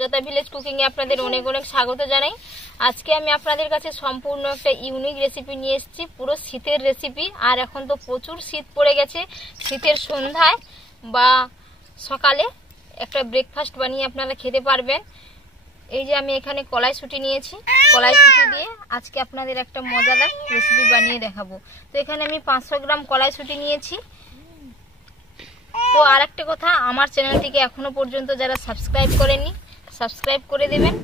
Sujata village কুকিংয়ে আপনাদের অনেক অনেক স্বাগত জানাই। আজকে আমি আপনাদের কাছে সম্পূর্ণ একটা ইউনিক রেসিপি নিয়ে এসেছি, পুরো শীতের রেসিপি। আর এখন তো প্রচুর শীত পড়ে গেছে, শীতের সন্ধ্যায় বা সকালে একটা ব্রেকফাস্ট বানিয়ে আপনারা খেতে পারবেন। এই যে আমি এখানে কলাইশুঁটি নিয়েছি, কলাইশুঁটি দিয়ে আজকে আপনাদের একটা মজাদার রেসিপি বানিয়ে দেখাবো। তো এখানে আমি 500 গ্রাম কলাইশুঁটি নিয়েছি। তো আর একটা কথা, আমার চ্যানেলটিকে এখনো পর্যন্ত যারা সাবস্ক্রাইব করেননি সাবস্ক্রাইব করে দেবেন,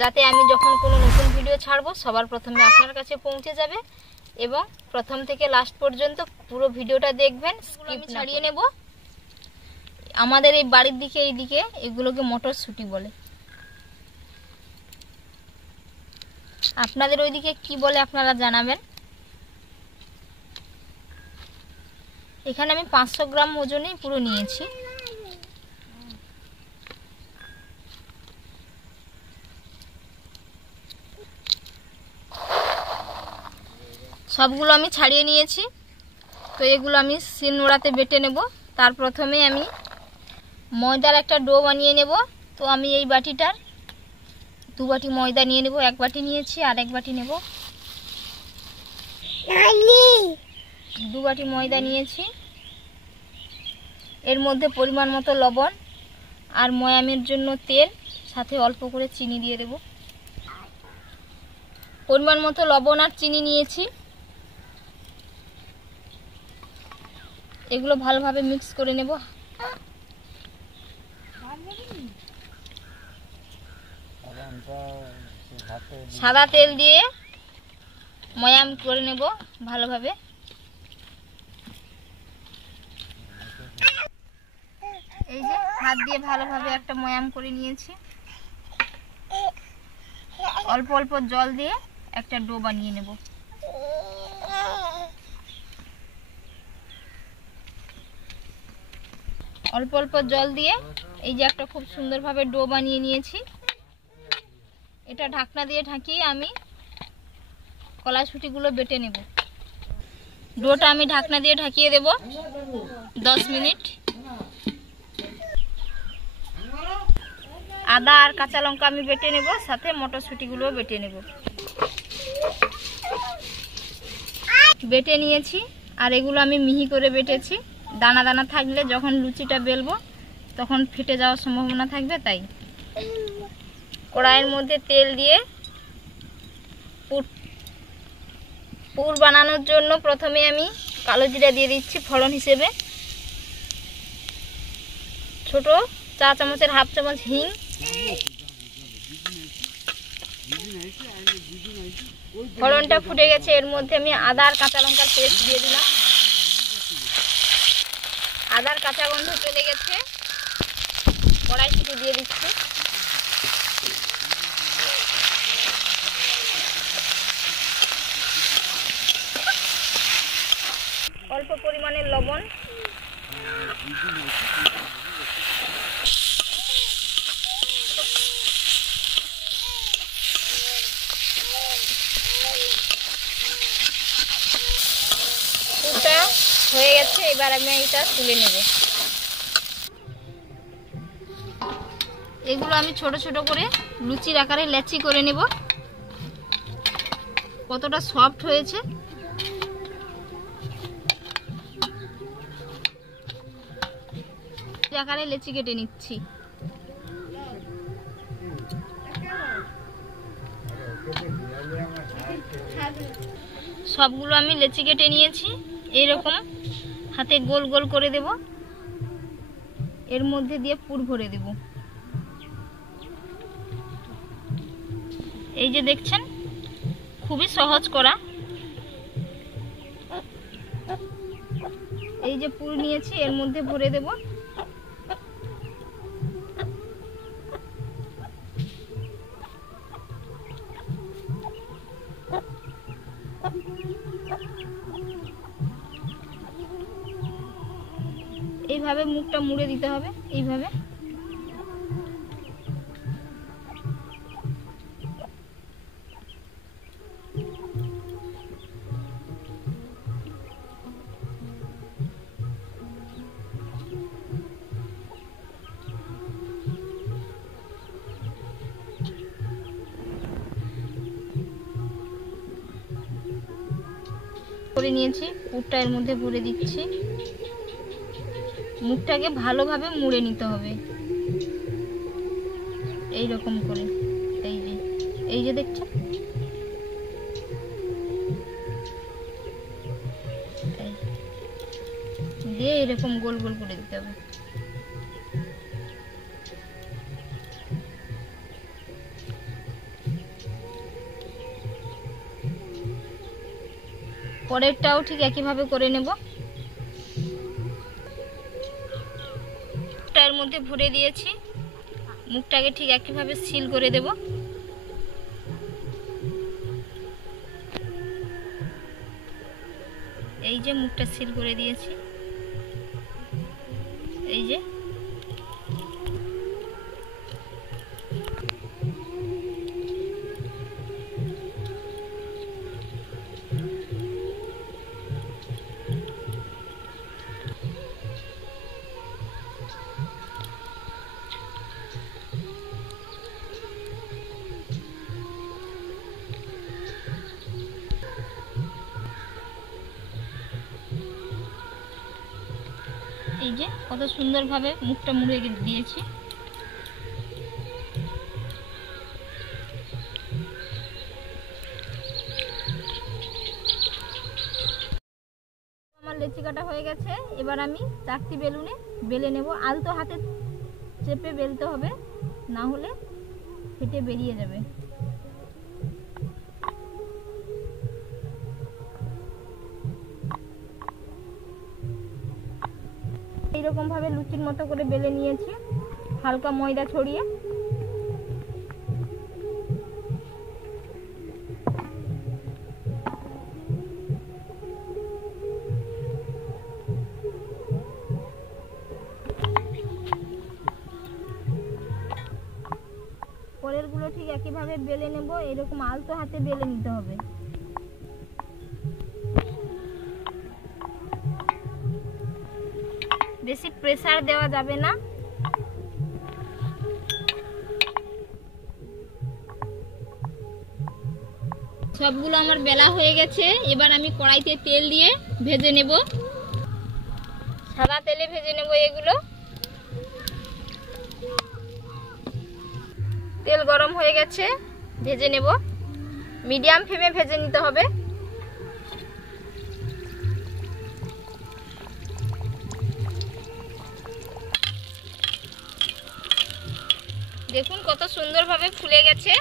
যাতে আমি যখন কোনো নতুন ভিডিও ছাড়বো সবার প্রথমে আপনার কাছে পৌঁছে যাবে। এবং প্রথম থেকে লাস্ট পর্যন্ত পুরো ভিডিওটা দেখবেন, স্কিপ ছাড়িয়ে নেব। আমাদের এই বাড়ির দিকে এইদিকে এগুলোকে মটরশুঁটি বলে, আপনাদের ওইদিকে কি বলে আপনারা জানাবেন। এখানে আমি 500 গ্রাম ওজনেই পুরো নিয়েছি। সবগুলো আমি ছাড়িয়ে নিয়েছি। তো এগুলো আমি শিলনোড়াতে বেটে নেব। তার প্রথমে আমি ময়দার একটা ডো বানিয়ে নেব। তো আমি এই বাটিটার 2 বাটি ময়দা নিয়ে নেব। 1 বাটি নিয়েছি, আর 1 বাটি নেব। 2 বাটি ময়দা নিয়েছি। এর মধ্যে পরিমাণ মতো লবণ আর ময়ামের জন্য তেল, সাথে অল্প করে চিনি দিয়ে দেব। পরিমাণ মতো লবণ আর চিনি নিয়েছি। এগুলো ভালোভাবে মিক্স করে নেব। সাদা তেল দিয়ে ময়াম করে নেব ভালোভাবে। এই যে হাত দিয়ে ভালোভাবে একটা ময়াম করে নিয়েছি। অল্প অল্প জল দিয়ে একটা ডো বানিয়ে নেব। অল্প অল্প জল দিয়ে এই যে একটা খুব সুন্দরভাবে ডো বানিয়ে নিয়েছি। এটা ঢাকনা দিয়ে ঢাকিয়ে আমি কলাইশুঁটিগুলো বেটে নেব। ডোটা আমি ঢাকনা দিয়ে ঢাকিয়ে দেব 10 মিনিট। আদা আর কাঁচা লঙ্কা আমি বেটে নেব, সাথে মটরশুঁটিগুলোও বেটে নেব। বেটে নিয়েছি, আর এগুলো আমি মিহি করে বেটেছি। দানা দানা থাকলে যখন লুচিটা বেলবো তখন ফেটে যাওয়ার সম্ভাবনা থাকবে, তাই কড়াইয়ের মধ্যে তেল দিয়ে পুর বানানোর জন্য প্রথমে আমি কালো জিরা দিয়ে দিচ্ছি ফোড়ন হিসেবে। ছোট চা চামচের হাফ চামচ হিং, ফোড়নটা ফুটে গেছে। এর মধ্যে আমি আদা আর কাঁচা লঙ্কার পেস্ট দিয়ে দিলাম। আদার কাঁচা গন্ধ চলে গেছে, কড়াইশুঁটি দিয়ে দিচ্ছি। অল্প পরিমাণে লবণ, পুরটা হয়ে গেছে। এবার আমি এটা তুলে নেব। এগুলো আমি ছোট ছোট করে লুচির আকারে লেচি করে নেব। কতটা সফট হয়েছে, আকারে লেচি কেটে নিচ্ছি। সবগুলো আমি লেচি কেটে নিয়েছি। এইরকম হাতে গোল গোল করে দেব। এর মধ্যে দিয়ে পুর ভরে দেব। এই যে দেখছেন, খুবই সহজ করা। এই যে পুর নিয়েছি, এর মধ্যে ভরে দেব। এইভাবে মুখটা মুড়ে দিতে হবে, এইভাবে। করে নিয়েছি, পুরটা এর মধ্যে ভরে দিচ্ছি। মুখটাকে ভালোভাবে মুড়ে নিতে হবে এই রকম করে। এই যে দেখছেন, দিয়ে এরকম গোল গোল করে দিতে হবে। পরেরটাও ঠিক একইভাবে করে নেব। এর মধ্যে ভরে দিয়েছি, মুখটাকে ঠিক একইভাবে সিল করে দেব। এই যে মুখটা সিল করে দিয়েছি, এই যে কত সুন্দরভাবে মুখটা মুড়ে দিয়েছি। আমার লেচি কাটা হয়ে গেছে। এবার আমি চারটি বেলুনে বেলে নেব। আলতো হাতে চেপে বেলতে হবে, না হলে ফেটে বেরিয়ে যাবে। এইরকম ভাবে লুচির মতো করে বেলে নিয়েছি, হালকা ময়দা ছড়িয়ে। পরেরগুলো ঠিক একইভাবে বেলে নেব। এরকম আলতো হাতে বেলে নিতে হবে। বেশি প্রেসার দেওয়া যাবে না। সবগুলো আমার বেলা হয়ে গেছে। এবার আমি কড়াইতে তেল দিয়ে ভেজে নেব। সাদা তেলে ভেজে নেব এগুলো। তেল গরম হয়ে গেছে, ভেজে নেব। মিডিয়াম ফ্লেমে ভেজে নিতে হবে। দেখুন কত সুন্দরভাবে ফুলে গেছে।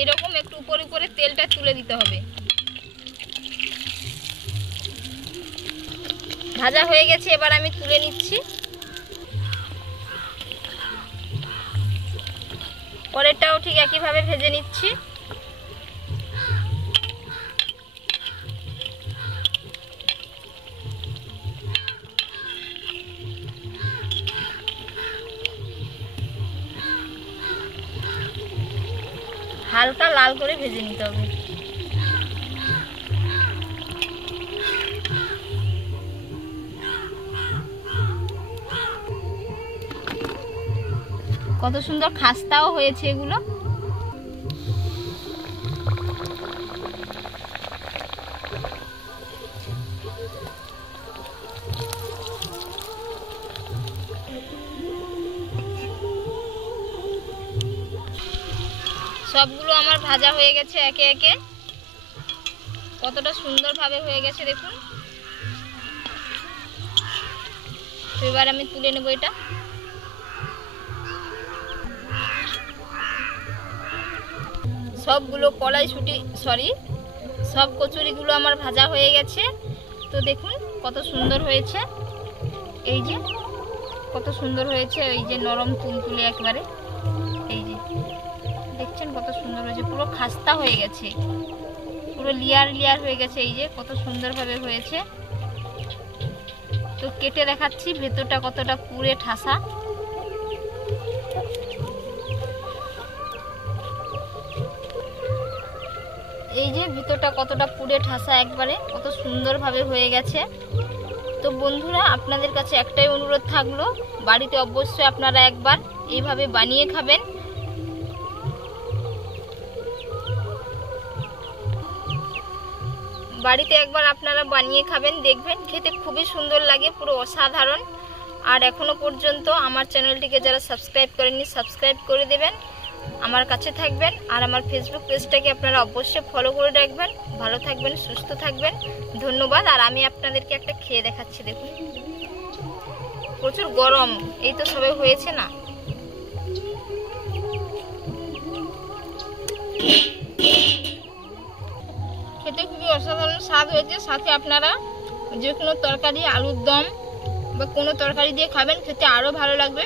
এরকম একটু উপরে উপরে তেলটা তুলে দিতে হবে। ভাজা হয়ে গেছে, এবার আমি তুলে নিচ্ছি। পরেরটাও ঠিক একইভাবে ভেজে নিচ্ছি। হালকা লাল করে ভেজে নিতে হবে। কত সুন্দর খাস্তাও হয়েছে এগুলো। সবগুলো আমার ভাজা হয়ে গেছে একে একে। কতটা সুন্দরভাবে হয়ে গেছে দেখুন। তো এবার আমি তুলে নেব এটা। সবগুলো সব কচুরিগুলো আমার ভাজা হয়ে গেছে। তো দেখুন কত সুন্দর হয়েছে। এই যে কত সুন্দর হয়েছে, এই যে নরম তুলতুলে একবারে। এই যে দেখছেন কত সুন্দর হয়েছে, পুরো খাস্তা হয়ে গেছে, পুরো লেয়ার লেয়ার হয়ে গেছে। এই যে কত সুন্দরভাবে হয়েছে। তো কেটে দেখাচ্ছি ভেতরটা কতটা পুরে ঠাসা। এই যে ভিতরটা কতটা পুরে ঠাসা, একবারে কত সুন্দরভাবে হয়ে গেছে। তো বন্ধুরা, আপনাদের কাছে একটাই অনুরোধ থাকলো, বাড়িতে অবশ্যই আপনারা একবার এইভাবে বানিয়ে খাবেন। বাড়িতে একবার আপনারা বানিয়ে খাবেন, দেখবেন খেতে খুবই সুন্দর লাগে, পুরো অসাধারণ। আর এখনো পর্যন্ত আমার চ্যানেলটিকে যারা সাবস্ক্রাইব করেননি সাবস্ক্রাইব করে দেবেন, আমার কাছে থাকবেন। আর আমার ফেসবুক পেজটাকে আপনারা অবশ্যই ফলো করে রাখবেন। ভালো থাকবেন, সুস্থ থাকবেন, ধন্যবাদ। আর আমি আপনাদেরকে একটা খেয়ে দেখাচ্ছি, দেখুন প্রচুর গরম, এই তো সবে হয়েছে না। খেতে খুবই অসাধারণ স্বাদ হয়েছে। সাথে আপনারা যে কোনো তরকারি, আলুর দম বা কোনো তরকারি দিয়ে খাবেন, খেতে আরও ভালো লাগবে।